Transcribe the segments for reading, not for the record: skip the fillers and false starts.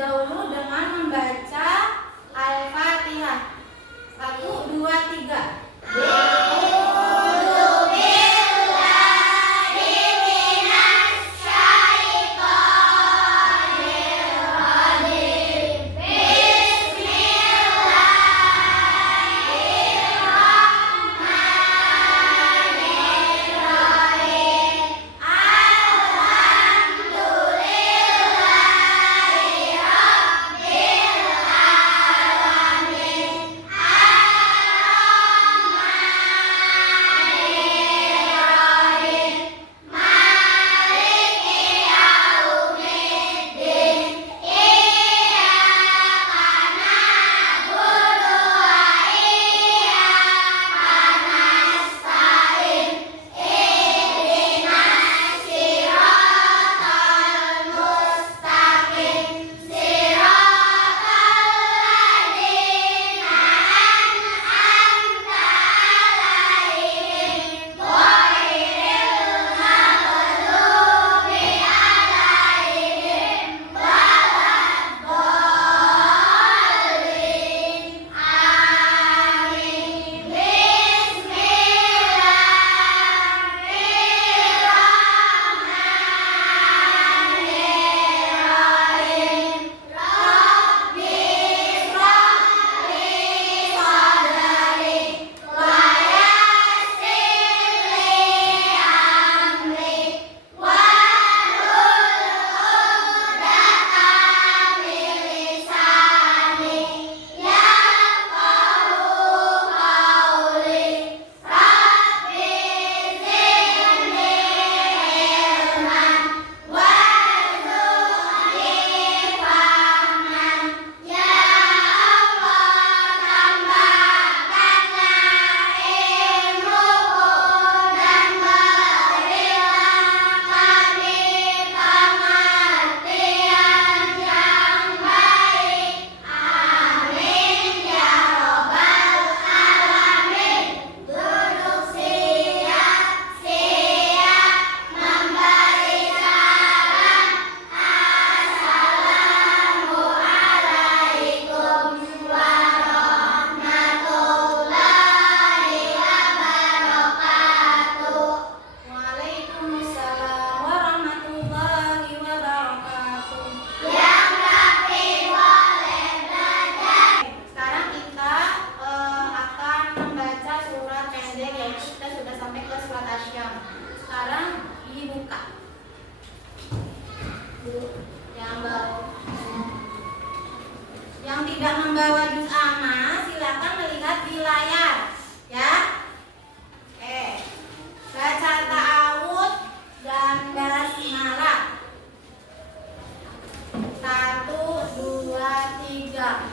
dahulu dengan membaca Al-Fatihah. 1, 2, 3. Yang tidak membawa juz amma silakan melihat di layar, ya. Baca ta'awud dan basmalah. 1, 2, 3.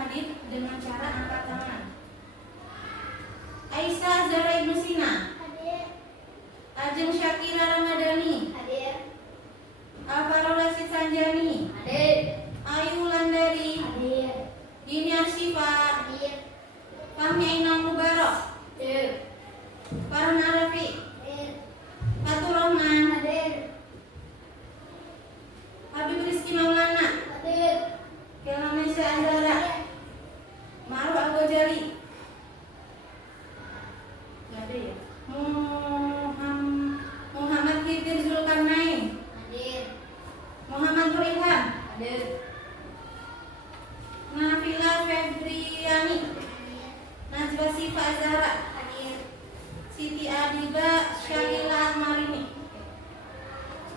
hadir dengan cara angkat tangan? Aisyah Zara Ibnu Sina. Hadir. Ajeng Syakira Ramadhani. Hadir. Alvaro Rashid Sanjani. Hadir. Ayu Landari. Hadir. Dini Arsifa. Hadir. Fahmi Ainal Mubarak. Hadir. Farhan Arafi. Hadir. Fatur Rahman. Hadir. Habib Rizky Maulana. Hadir. Kelamaisya Azhara. Ma'ruf Al-Ghazali. Nggak ada ya? Muhammad Khidir Zulkarnain. Hadir. Muhammad Nur Ilham. Hadir. Nafila Febriani. Najwa Sifa Azhara. Hadir. Siti Adiba Syarila Marini.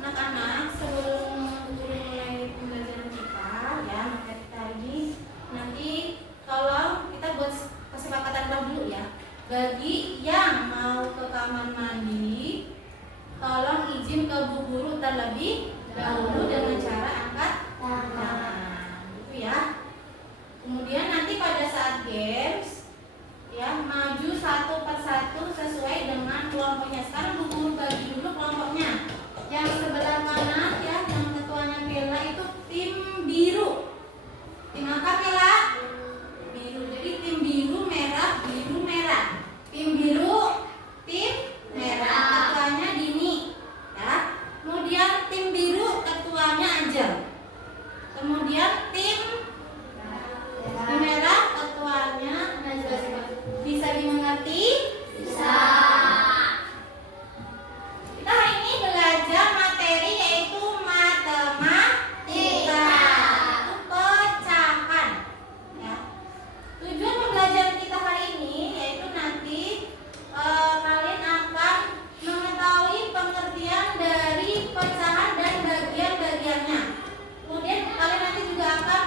Anak-anak, sebelum mulai pembelajaran kita ya, materi kita ini nanti kalau kita buat kesepakatan dulu ya. Bagi yang mau ke kamar mandi, tolong izin ke Bu Guru terlebih dahulu dengan cara angkat tangan, gitu ya. Kemudian nanti pada saat games, ya maju satu persatu sesuai dengan kelompoknya. Sekarang Bu Guru bagi dulu kelompoknya. Yang sebelah kanan ya, yang ketuanya Bella itu tim biru. Tim apa Bella? Biru. Jadi tim biru merah, biru merah. Tim biru, tim merah. Ketuanya Dini, ya. Kemudian tim biru ketuanya Ajeng. Kemudian tim merah ketuanya Najwa. Bisa dimengerti? Bisa. Kita hari ini belajar materi yaitu matematika. Itu pecahan. Ya. Tujuan pembelajaran kita hari ini yaitu nanti kalian akan mengetahui pengertian dari pecahan dan bagian-bagiannya. Kemudian kalian nanti juga akan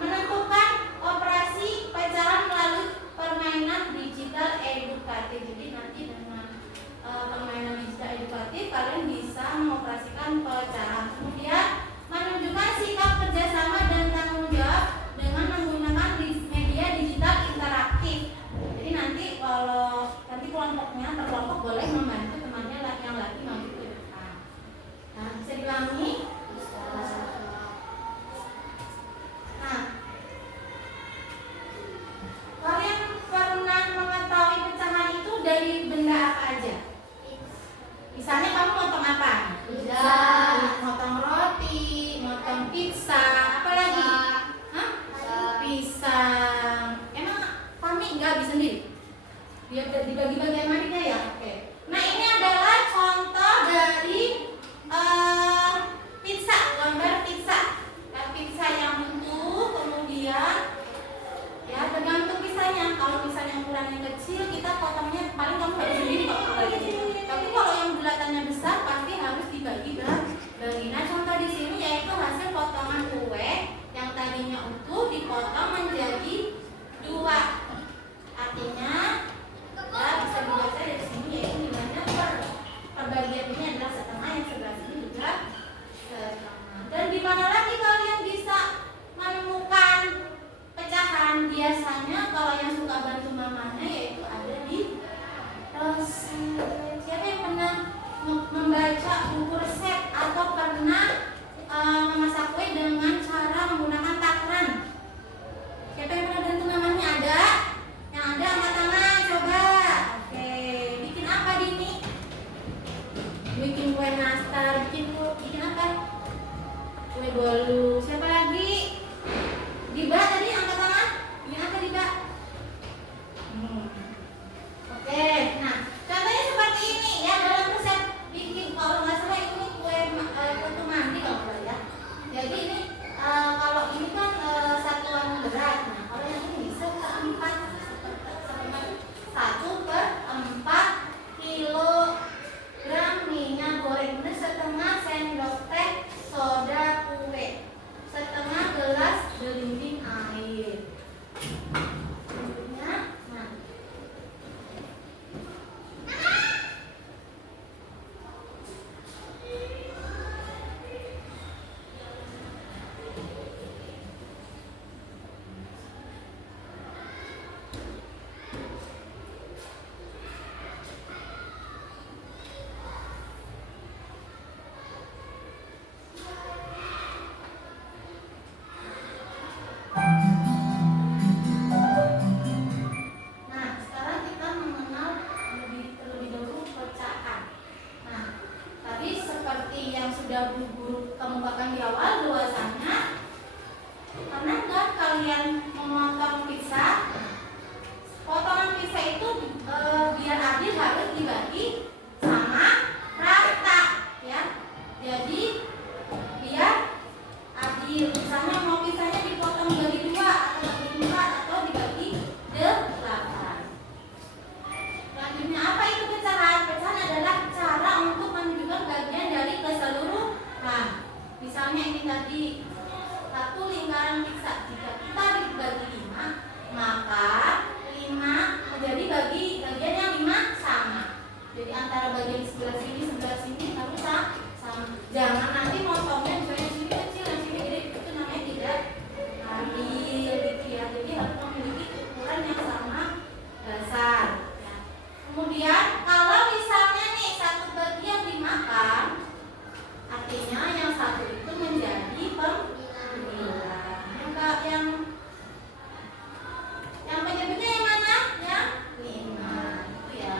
menentukan operasi pecahan melalui permainan digital edukatif. Jadi nanti dengan permainan digital edukatif kalian bisa mengoperasikan pecahan. Kemudian menunjukkan sikap kerjasama dan tanggung jawab dengan menggunakan media digital interaktif. Jadi nanti kalau nanti kelompoknya terkelompok boleh membantu temannya yang lagi maju ke depan. Nah, bisa diulangi? Nah, kalian pernah mengetahui pecahan itu dari benda apa aja? Misalnya kamu motong apa? Pizza. Motong roti, motong pizza, apa lagi? Hah? Pisang. Emang kami nggak habis sendiri? Dia dibagi-bagi sama dia ya? Oke. Nah, ini adalah contoh dari pizza, gambar pizza. Nah, pizza yang utuh, kemudian ya tergantung pizzanya. Kalau misalnya ukurannya kecil, kita potongnya paling kamu harus sendiri potong lagi. Tapi kalau yang bulatannya besar, pasti harus dibagi-bagi. Nah, contoh di sini yaitu hasil potongan kue yang tadinya utuh dipotong menjadi 2. Artinya ya bisa dibaca dari sini yaitu nilainya perbagian ini adalah setengah, yang sebelah sini juga setengah. Dan di mana lagi kalian bisa menemukan pecahan? Biasanya kalau yang suka bantu mamanya yaitu ada di resep. Siapa yang pernah membaca buku resep atau pernah memasak kue dengan cara menggunakan takaran? Siapa yang pernah bantu mamanya? Ada? Yang ada angkat tangan, coba. Oke, bikin apa Dini? Bikin kue nastar, bikin apa? Kue bolu. Siapa lagi? Diba tadi angkat tangan. Bikin apa Diba? Oke, nah contohnya seperti ini ya, dalam resep bikin kalau nggak salah ini kue putu mandi kalau nggak salah ya. Jadi ini kalau ini kan satuan berat. Nah kalau yang ini bisa 1/4 kilogram minyak goreng, itu setengah sendok teh soda kue. sudah guru kemukakan di awal bahwasanya pernah nggak kalian memotong pizza? Potongan pizza itu biar adil harus dibagi sama rata, ya. Jadi biar adil, misalnya mau pizzanya dipotong bagi 2 atau bagi 4 atau dibagi 8. Selanjutnya apa itu pecahan? Pecahan adalah cara untuk menunjukkan bagian dari keseluruhan. Misalnya ini tadi satu lingkaran pizza, jika kita dibagi 5, maka 5 menjadi bagian yang 5 sama. Jadi antara bagian sebelah sini harus sama. Jangan nanti motongnya misalnya sini kecil, yang sini gede, itu namanya tidak adil gitu ya. Jadi harus memiliki ukuran yang sama dasar. Ya. Kemudian kalau misalnya nih satu bagian dimakan, artinya yang satu itu menjadi pemilihan. Yang penyebutnya yang mana? Yang 5. Itu ya.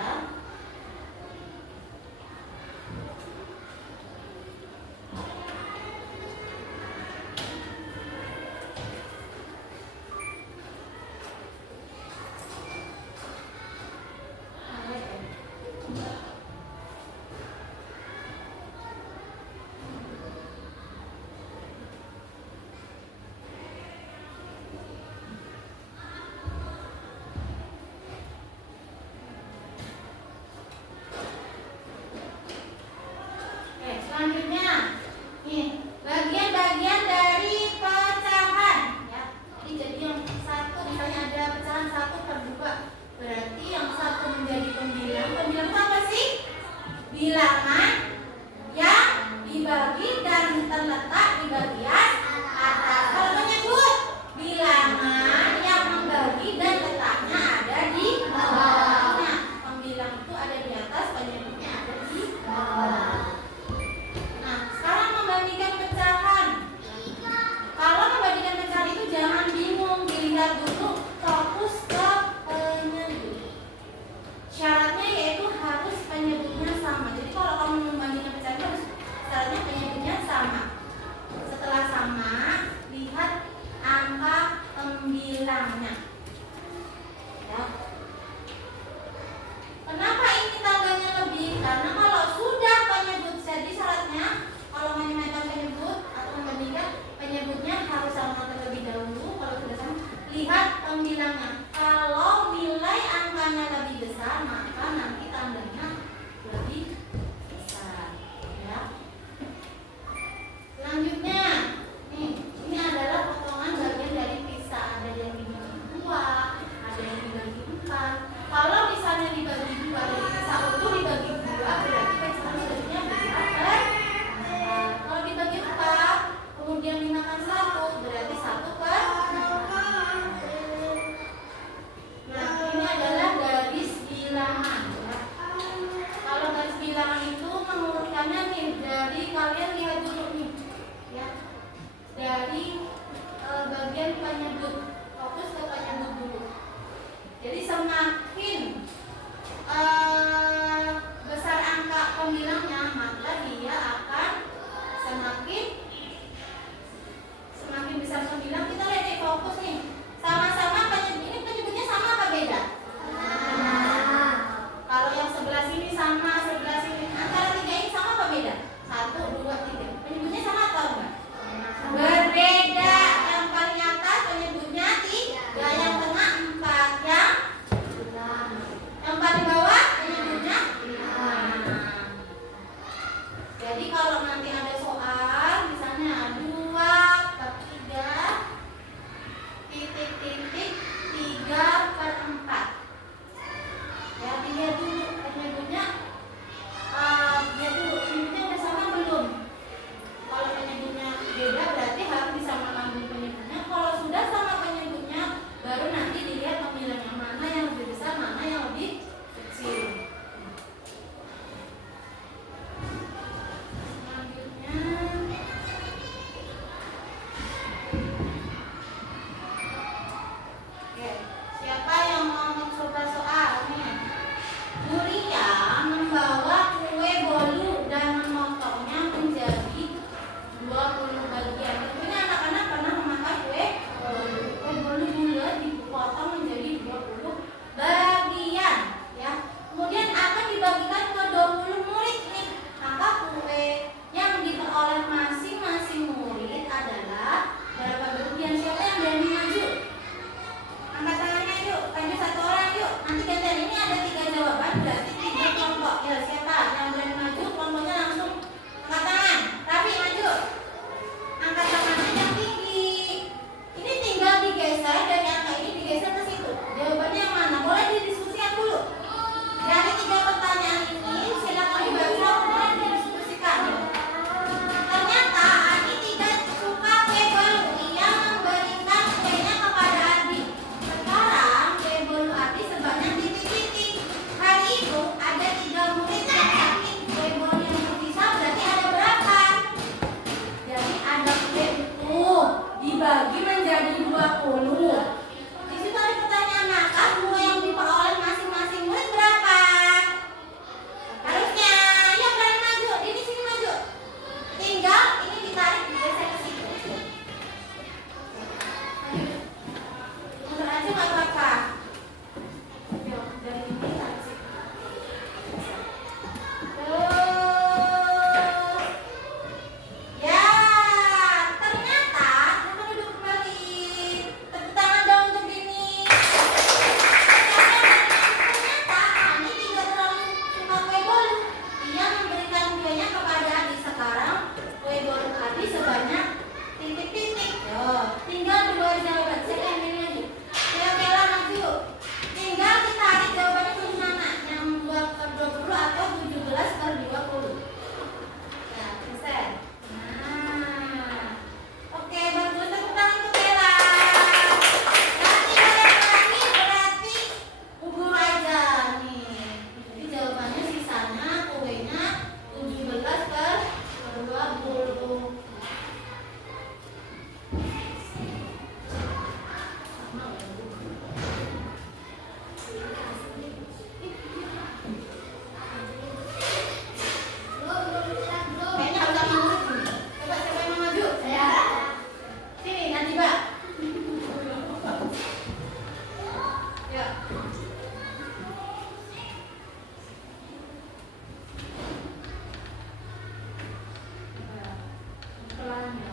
perlahan ya.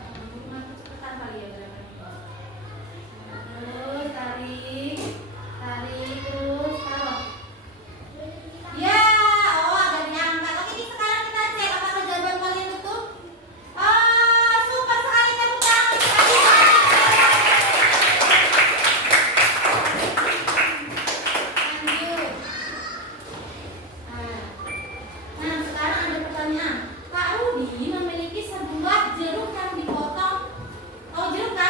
Cepetan kali ya gerakannya. Terus tarik, tarik terus taruh. Ya, oh agak diangkat. Oke, ini sekarang kita cek apakah jawaban kalian betul. Super sekali, tepuk tangan sekali. Lanjut. Nah, sekarang ada pertanyaan. Kak Rudi memiliki sebuah jeruk yang dipotong. Tahu jeruk kan?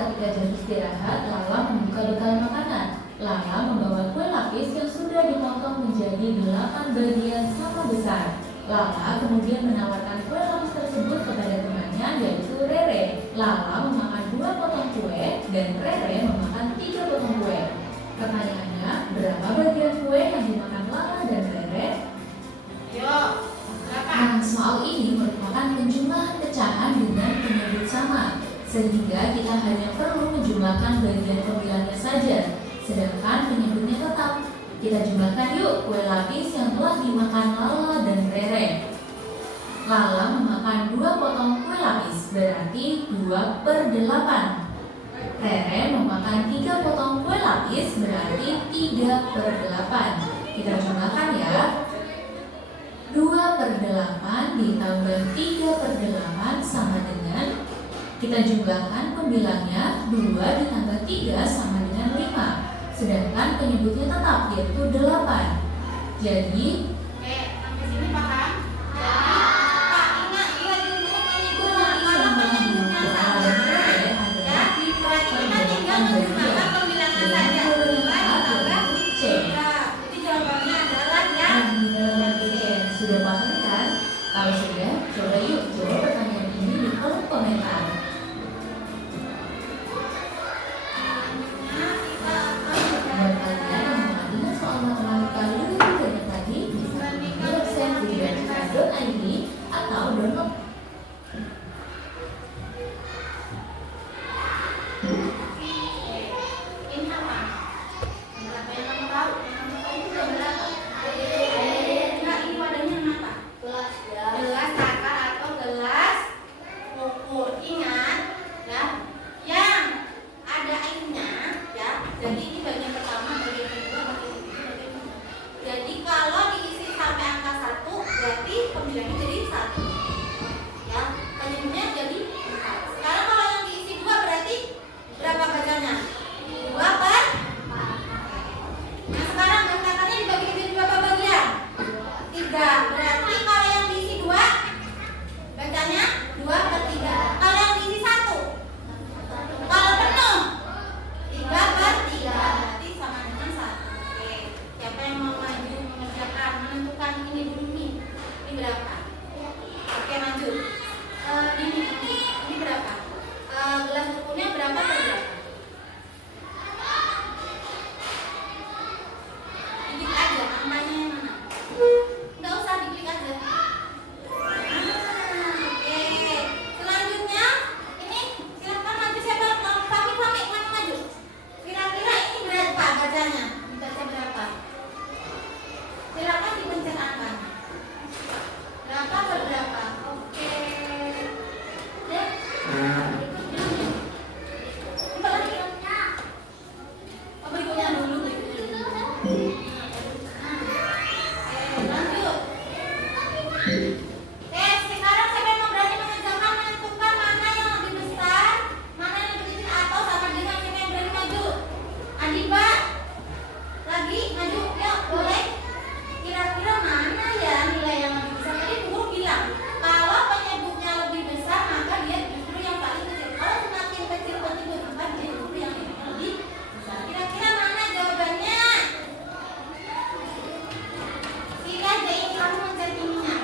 ketika jam istirahat, Lala membuka bekal makanan. Lala membawa kue lapis yang sudah dipotong menjadi 8 bagian sama besar. Lala kemudian menawarkan kue lapis tersebut kepada temannya, yaitu Rere. Lala memakan 2 potong kue dan Rere memakan 3 potong kue. Pertanyaannya, berapa bagian kue yang dimakan Lala dan Rere? Yuk, berapa? Nah, soal ini merupakan penjumlahan pecahan dengan penyebut sama, sehingga kita hanya perlu menjumlahkan bagian pembilangnya saja, sedangkan penyebutnya tetap. Kita jumlahkan yuk kue lapis yang telah dimakan Lala dan Rere. Lala memakan 2 potong kue lapis, berarti 2/8. Rere memakan 3 potong kue lapis, berarti 3/8. Kita jumlahkan ya. 2/8 ditambah 3/8 sama dengan, kita jumlahkan pembilangnya, 2 ditambah 3 sama dengan 5. Sedangkan penyebutnya tetap, yaitu 8. Jadi Oke, sampai sini paham? Pak, ingat juga dulu penyebut kalau penyebutnya sama. Ya, berarti kita tinggal menggunakan pembilangan saja. 2 ditambah 3. Jadi jawabannya adalah yang sudah paham kan? Kalau sudah, coba yuk jawab pertanyaan ini di kolom komentar. Buat kalian yang mau ingat soal matematika lebih banyak lagi, bisa di website belajar.id atau download. Ini apa? Berapa yang kamu tahu? Yang kamu tahu itu udah berapa? Enggak, ini wadahnya apa? Gelas takar atau gelas ukur. Ingat ya, yang ada airnya ya. Jadi ini bagian pertama, bagian kedua, bagian ketiga, bagian keempat. Jadi kalau diisi sampai angka 1, berarti pembilangnya jadi 1. Ya, penyebutnya jadi 4. Sekarang kalau yang diisi 2 berarti berapa bacanya? 2/4. Nah, sekarang yang takarnya dibagi jadi berapa bagian? 3. Berarti kalau yang diisi 2 bacanya 2/3. Kalau yang diisi 1, kalau penuh 3/3. Berarti sama dengan 1. Oke. Siapa yang mau maju mengerjakan, menentukan ini dulu nih? Ini berapa? Oke, maju. Ini berapa? Gelas ukurnya berapa per berapa? Diklik aja, angkanya yang mana? Nggak usah, diklik aja. Oke. Selanjutnya, ini silakan maju, siapa mau pamit mana maju? Kira-kira ini berapa bacanya? Dibaca berapa? Silakan dipencet angkanya. Berapa per berapa? Oke. Udah. Coba lagi. Oh, berikutnya dulu. Lanjut. Sekarang siapa yang mau berani mengerjakan menentukan mana yang lebih besar, mana yang lebih kecil atau sama dengan, siapa yang berani maju? Adiba, lagi maju, yuk boleh. Kira-kira mana ya nilai yang lebih besar? Tadi guru bilang kalau penyebutnya lebih besar maka dia justru yang paling kecil. Kalau semakin kecil penyebut maka dia justru yang lebih besar. Kira-kira mana jawabannya? Pilih aja ini, kamu mencet ininya.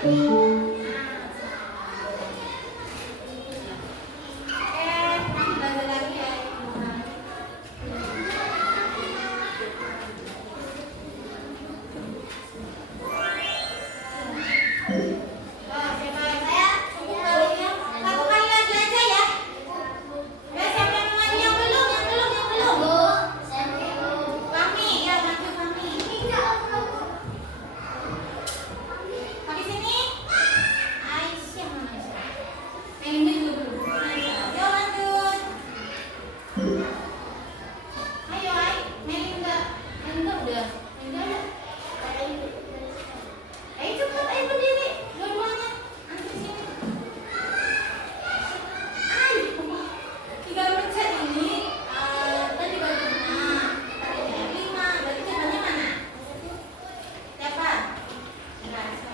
belajar lagi ya. Siapa yang saya? Cukup kali ya. Satu kali lagi aja ya. Ya, siapa yang mau yang belum? Fahmi, ya bantu Fahmi. Habis ini Aisyah mana Aisyah? Ini dulu. Ayo lanjut. Ayo Melinda udah. Melinda udah. Ayo cepat, ayo berdiri. Dua-duanya. Nanti sini. Ayo. 3 mencet ini. Tadi bagi tadi 5. Berarti jawabannya mana? Siapa? Rasa.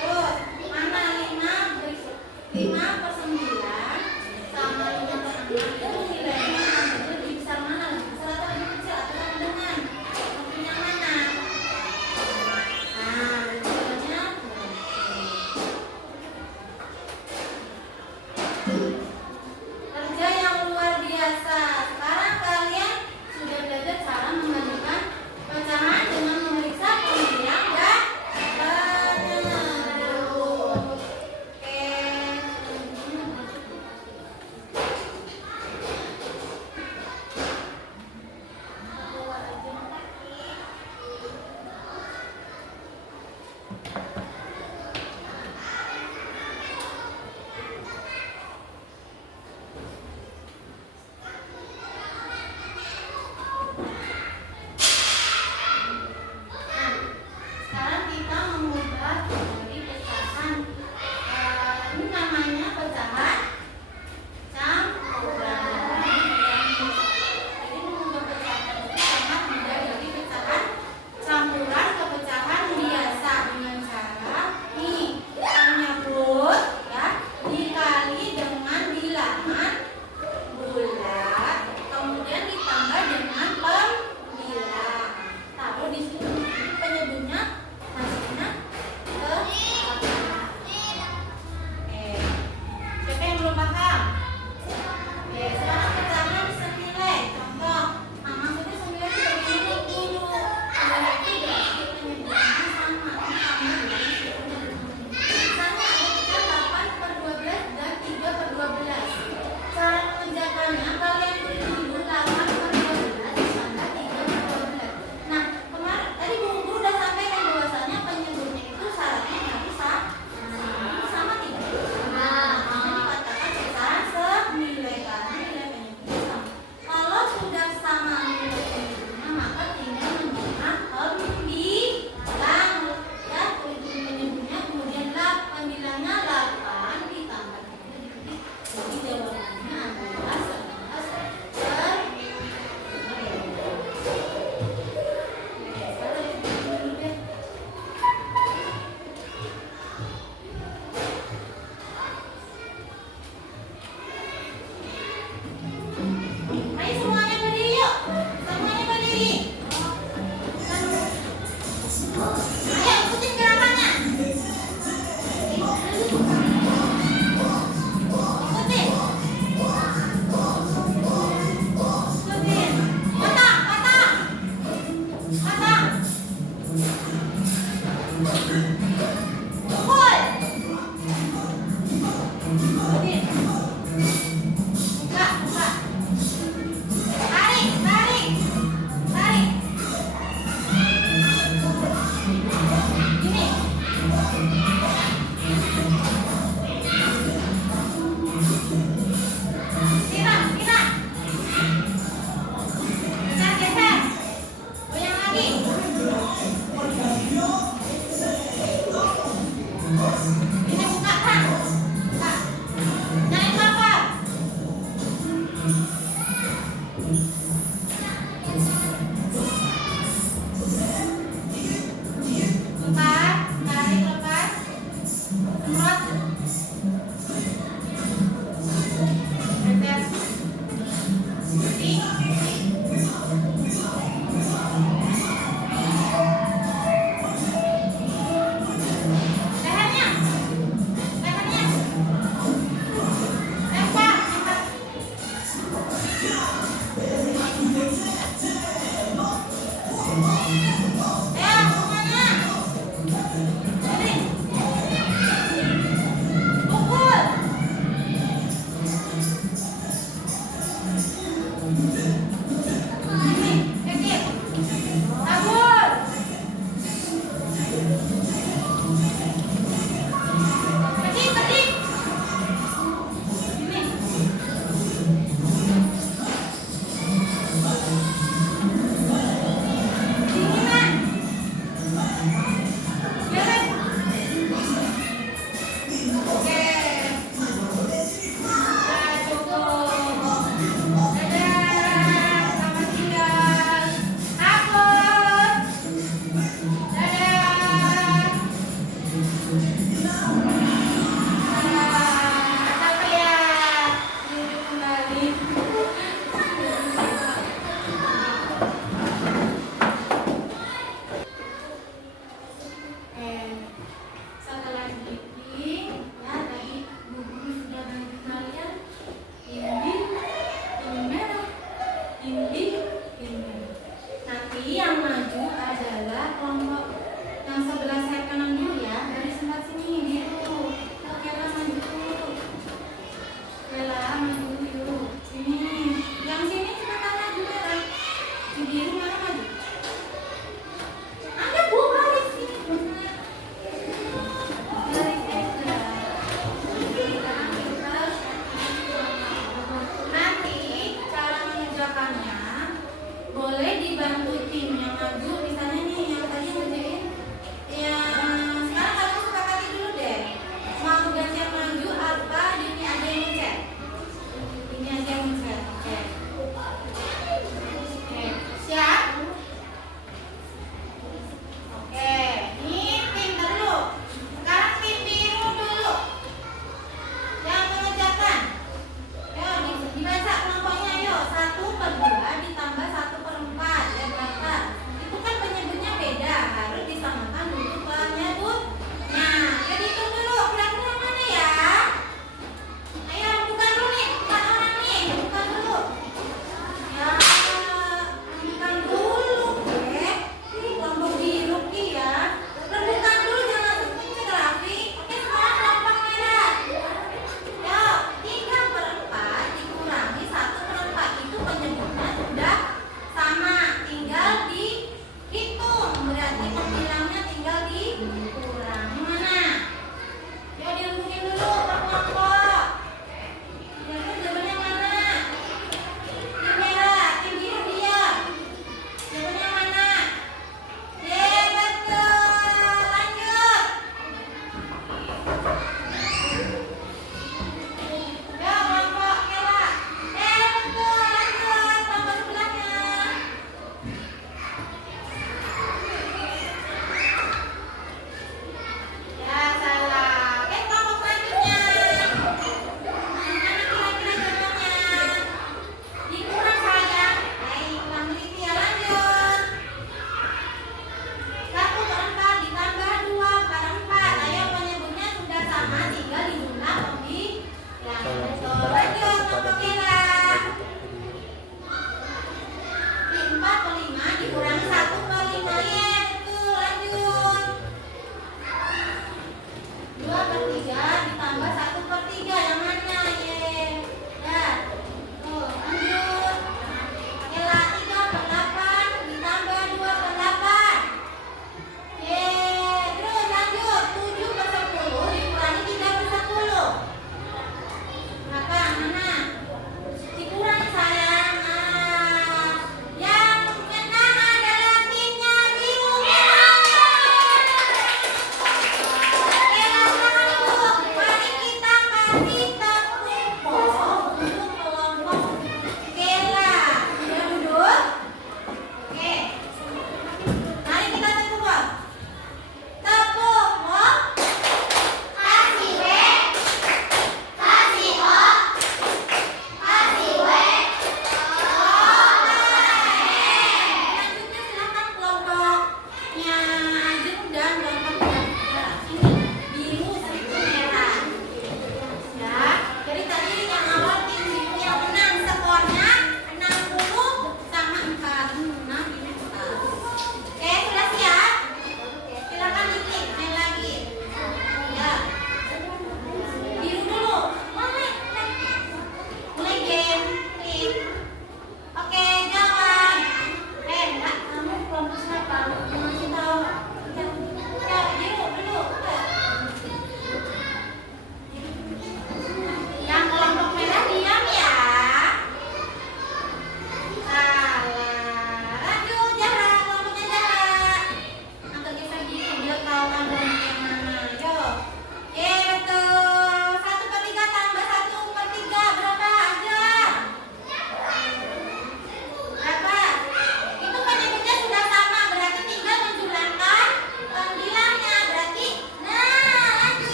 Terus mana 5/9 sama 5/6 itu nilainya lebih besar mana? Lebih besar atau lebih kecil atau sama dengan? Tentunya mana? Jawabannya kerja yang luar biasa. Sekarang kalian sudah belajar cara mengajukan pecahan dengan memeriksa pembilang dan penyebut. Oke. Sekarang kita mengubah dari pecahan. Ini namanya pecahan campuran. Jadi mengubah pecahan itu sangat mudah dari pecahan campuran ke pecahan biasa dengan cara nih menyebut ya dikali dengan bilangan bulat, kemudian ditambah dengan pembilang. Taruh di sini penyebutnya hasilnya ke siapa yang belum paham? Sekarang pecahan senilai. Contoh, maksudnya senilai itu begini dulu. Senilai itu berarti penyebutnya sama. Misalnya ada pecahan 8/12 dan 3/12. Cara mengerjakannya kalian tulis dulu 8/12 ditambah 3/12. Nah, kemarin tadi Bu Guru udah sampaikan bahwasanya penyebutnya itu syaratnya harus sama tidak? Makanya dikatakan pecahan senilai karena nilai penyebutnya sama. Kalau sudah sama nilai penyebutnya maka tinggal menggunakan pembilang. Ya, tulis penyebutnya kemudian pembilangnya 8 ditambah 3 dikit. Jadi jawabannya adalah 11/9. Ayo semuanya berdiri yuk. Semuanya berdiri. Ayo ikutin gerakannya. Ikutin. Patang. Pukul. Ikutin. Buka. Tarik. Gini. Siram. Geser. Goyang lagi. Ini buka kan? Buka. Naik kapal. Lepas, tarik lepas. Semprot. Geser. Berhenti.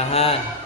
Tahan.